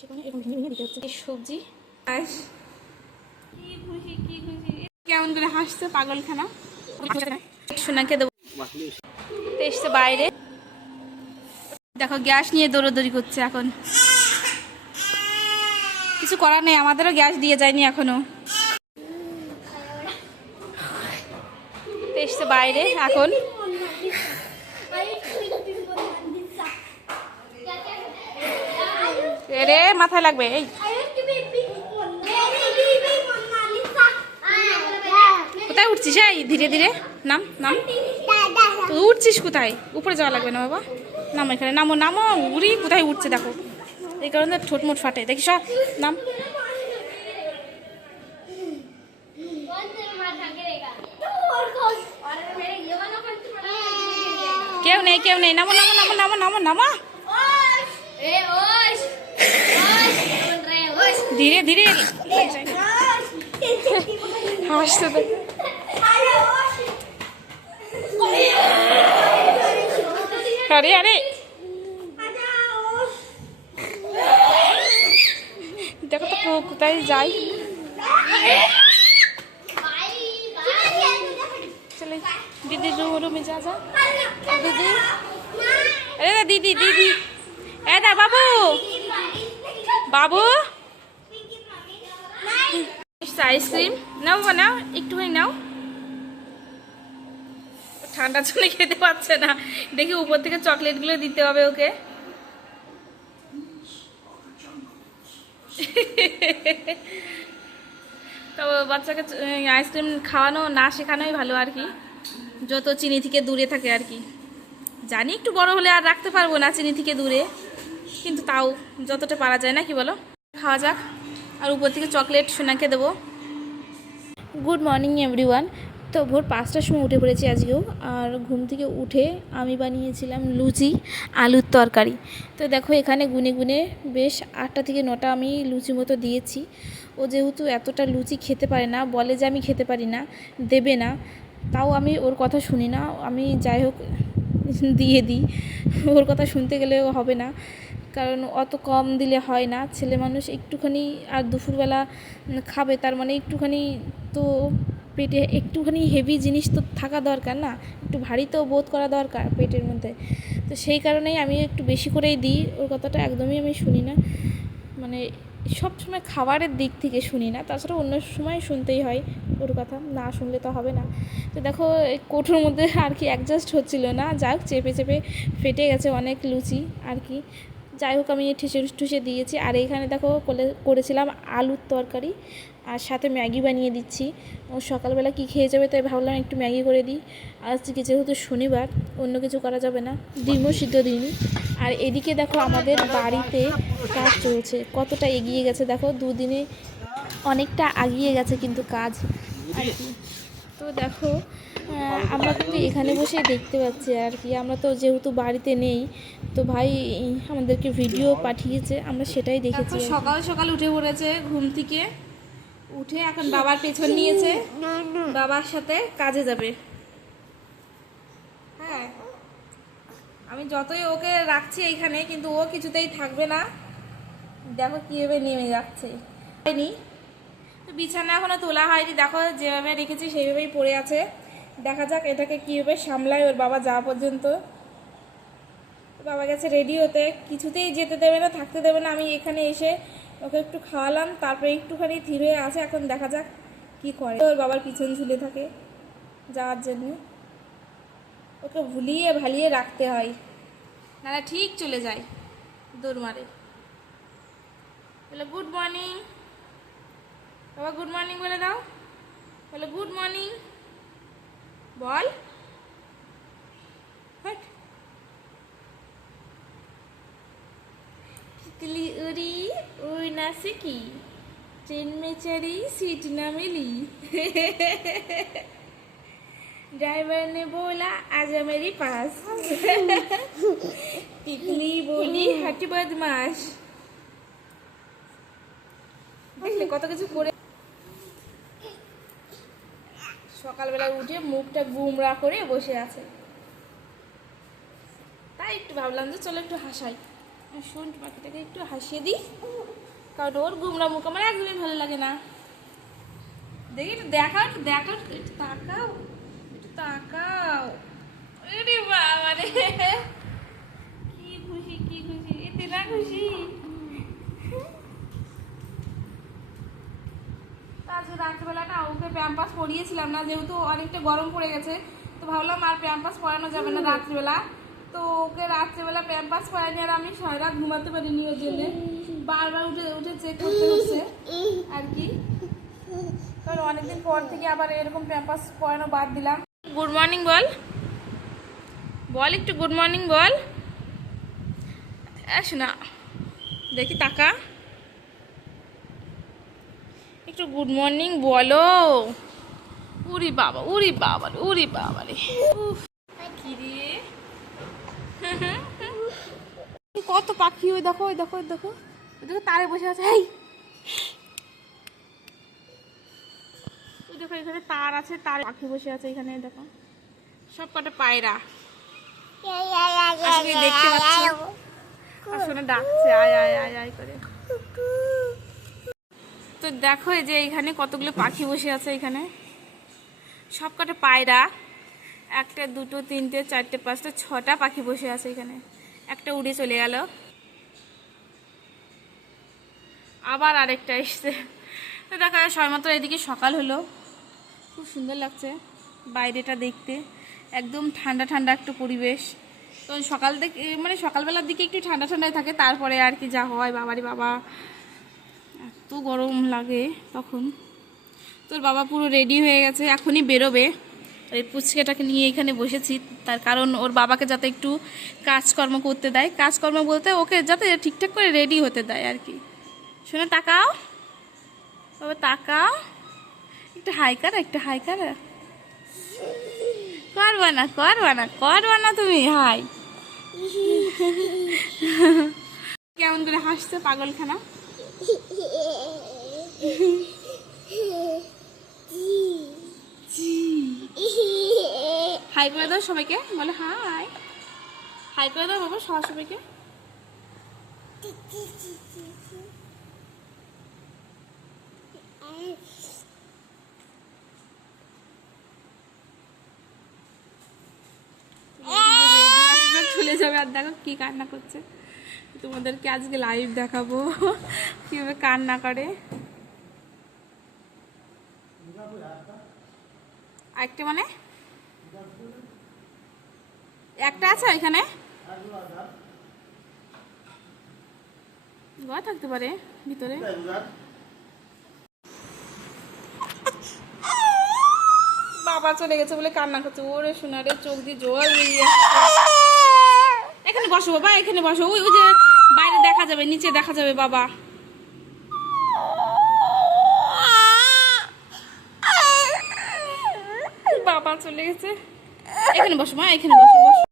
সেখানে এরকম ভেঙে ভেঙে দিতে হচ্ছে এই সবজি। কি খুশি কি খুশি, কেমন করে হাসছে পাগলখানা। সোনাকে দেবো এসছে বাইরে, দেখো গ্যাস নিয়ে দৌড়াদৌড়ি করছে। এখন কিছু করার নেই, আমাদেরও গ্যাস দিয়ে যায়নি এখনো। এসছে বাইরে এখন, রে মাথায় লাগবে। এই কোথায় উঠছিস? এই ধীরে ধীরে নাম নাম, তুই উঠছিস কোথায়? উপরে যাওয়া লাগবে না বাবা, নামো এখানে, নামো নামো। উড়ি কোথায় উঠছে দেখো, এই কারণে ঠোঁট মোট ফাটে। দেখি সব নাম, কেউ নেই কেউ নেই, নামো নামো নামো নামো নামো নামো, ধীরে ধীরে। হাসতে তো আরে আরে, দেখো তো কোথায় যাই। চলে দিদি রুমে যা যা। দিদি আরে দিদি দিদি, এ দা বাবু বাবু, আইসক্রিম নাও নাও একটুখানি নাও। ঠান্ডা জন্য খেতে পারছে না, দেখি উপর থেকে চকলেটগুলো দিতে হবে ওকে। তো বাচ্চাকে আইসক্রিম খাওয়ানো না শেখানোই ভালো আর কি, যত চিনি থেকে দূরে থাকে আর কি। জানি একটু বড় হলে আর রাখতে পারবো না চিনি থেকে দূরে, কিন্তু তাও যতটা পারা যায় না কি বলো, খাওয়া যাক। আর উপর থেকে চকলেট সোনাকে দেবো। Good morning everyone. তো ভোর 5টার সময় উঠে পড়েছি আজকেও, আর ঘুম থেকে উঠে আমি বানিয়েছিলাম লুচি আলুর তরকারি। তো দেখো এখানে গুনে গুনে বেশ 8টা থেকে 9টা আমি লুচি মতো দিয়েছি। ও যেহেতু এতটা লুচি খেতে পারে না, বলে যে আমি খেতে পারি না, দেবে না, তাও আমি ওর কথা শুনি না, আমি যাই হোক দিয়ে দিই। ওর কথা শুনতে গেলে হবে না, কারণ অত কম দিলে হয় না, ছেলে মানুষ একটুখানি। আর দুপুরবেলা খাবে, তার মানে একটুখানি তো পেটে একটুখানি হেভি জিনিস তো থাকা দরকার না, একটু ভারী তো বোধ করা দরকার পেটের মধ্যে। তো সেই কারণেই আমি একটু বেশি করেই দিই, ওর কথাটা একদমই আমি শুনি না, মানে সব সময় খাবারের দিক থেকে শুনি না, তাছাড়া অন্য সময় শুনতেই হয় ওর কথা, না শুনলে তো হবে না। তো দেখো কোটোর মধ্যে আর কি অ্যাডজাস্ট হচ্ছিল না, যাই হোক চেপে চেপে ফেটে গেছে অনেক লুচি আর কি। যাই হোক আমি ঠুসে দিয়েছি। আর এইখানে দেখো করেছিলাম আলুর তরকারি, আর সাথে ম্যাগি বানিয়ে দিচ্ছি। ও সকালবেলা কি খেয়ে যাবে, তাই ভাবলাম একটু ম্যাগি করে দিই। আজকে যেহেতু শনিবার, অন্য কিছু করা যাবে না, ডিমও সিদ্ধ দিইনি। আর এদিকে দেখো আমাদের বাড়িতে কাজ চলছে, কতটা এগিয়ে গেছে দেখো, দুদিনে অনেকটা এগিয়ে গেছে কিন্তু কাজ আর কি। তো দেখো আমরা কিন্তু এখানে বসে দেখতে পাচ্ছি আর কি, আমরা তো যেহেতু বাড়িতে নেই, তো ভাই আমাদেরকে ভিডিও পাঠিয়েছে, আমরা সেটাই দেখেছি। সকাল সকাল উঠে পড়েছে ঘুম থেকে, উঠে এখন বাবার পেছন নিয়েছে, বাবার সাথে কাজে যাবে। হ্যাঁ, আমি যতই ওকে রাখছি এইখানে, কিন্তু ও কিছুতেই থাকবে না, দেখো কীভাবে নেমে যাচ্ছে। হয়নি তো বিছানা এখনো তোলা হয়নি, দেখো যেভাবে রেখেছি সেইভাবেই পড়ে আছে। দেখা যাক এটাকে কীভাবে সামলায় ওর বাবা যাওয়া পর্যন্ত। বাবা গেছে রেডি হতে, কিছুতেই যেতে দেবে না, থাকতে দেবে না। আমি এখানে এসে ওকে একটু খাওয়ালাম, তারপরে একটুখানি ধীর হয়ে আছে, এখন দেখা যাক কি করে। ওর বাবার পিছন ঝুলে থাকে যাওয়ার জন্য, ওকে ভুলিয়ে ভালিয়ে রাখতে হয়, নাহলে ঠিক চলে যায়, দৌড় মারে। বলে গুড মর্নিং বাবা, গুড মর্নিং বলে দাও, বলে গুড মর্নিং বল। तितली उड़ी उड़ ना सकी, ट्रेन में चढ़ी सीट ना मिली, ड्राइवर ने बोला आजा मेरे पास, तितली बोली हट बदमाश। দেখলে কত কিছু করে। সকালবেলা উঠে মুখটা গুমরা করে বসে আছে, তাই একটু ভাবলাম যে চলো একটু হাসাই, শোন পাখিটাকে একটু হাসিয়ে দিই। কারণ ওর গুমরা মুখ আমার একদমই ভালো লাগে না। দেখি একটু দেখাও, একটু দেখাও, একটু তাকাও, একটু তাকাও। আরে বাবা রে, কি খুশি, কি খুশি, এতে না খুশি। আজকে রাত্রিবেলাটা ওকে প্যাম্পাস পরিয়েছিলাম না, যেহেতু অনেকটা গরম পড়ে গেছে, তো ভাবলাম আর প্যাম্পাস পরানো যাবে না রাত্রিবেলা। তো ওকে রাত্রিবেলা প্যাম্পাস পরাইনি, আর আমি সারা রাত ঘুমাতে পারিনি ওর জন্যে। বারবার উঠে উঠে চেক করতে হচ্ছে আর কি, কারণ অনেকদিন পর থেকে আবার এরকম প্যাম্পাস পরানো বাদ দিলাম। গুড মর্নিং বল, বল একটু গুড মর্নিং বল। শোনা দেখি তাকা, একটু গুড মর্নিং বলো। উরি বাবা, উরি বাবা, উরি বাবা রে, কি রে কত পাখি, ওই দেখো, ওই দেখো, ওই দেখো, ওই দেখো তারে বসে আছে। এই ওই দেখো এখানে তার আছে, তার পাখি বসে আছে এখানে, দেখো সব কটা পায়রা আসলে দেখতে পাচ্ছ, আসলে ডাকছে আয় আয় আয় আয় করে। তো দেখো এই যে এখানে কতগুলো পাখি বসে আছে, এখানে সব কটা পায়রা, একটা দুটো তিনটে চারটে পাঁচটা ছটা পাখি বসে আছে এখানে, একটা উড়ে চলে গেল, আবার আরেকটা এসছে। তো দেখা যায় সবেমাত্র এদিকে সকাল হলো, খুব সুন্দর লাগছে বাইরেটা দেখতে, একদম ঠান্ডা ঠান্ডা একটা পরিবেশ। তো সকাল থেকে মানে সকালবেলার দিকে একটু ঠান্ডা ঠান্ডায় থাকে, তারপরে আর কি যা হয় বাবারে বাবা, এত গরম লাগে তখন। তোর বাবা পুরো রেডি হয়ে গেছে, এখনই বেরোবে। এই পুচকেটাকে নিয়ে এখানে বসেছি, তার কারণ ওর বাবাকে যাতে একটু কাজকর্ম করতে দেয়, কাজকর্ম বলতে ওকে যাতে ঠিকঠাক করে রেডি হতে দেয় আর কি। শুনে তাকাও বাবা, তাকাও, একটু হাই কর, একটু হাই কর, করবা না, করবা না, করবা না তুমি হাই। কেমন করে হাসছে পাগলখানা। হাই করে দাও সবাইকে, বলে হাই, হাই করে দাও বাবা সবাইকে। চলে যাবে, আর দেখো কি কান্না করছে, তোমাদেরকে আজকে লাইভ দেখাবো কিভাবে কান্না করে। আরেকটা মানে একটা আছে ওইখানে, ঘর থাকতে পারে ভিতরে। বাবা চলে গেছে বলে কান্না করছে, ওরে সোনারে চোখ দিয়ে জল বেরিয়ে আসছে। এখানে বসো বাবা, এখানে বসো, ওই যে বাইরে দেখা যাবে, নিচে দেখা যাবে বাবা। বাবা চলে গেছে, এখানে বসো মা, এখানে বসো, বসো।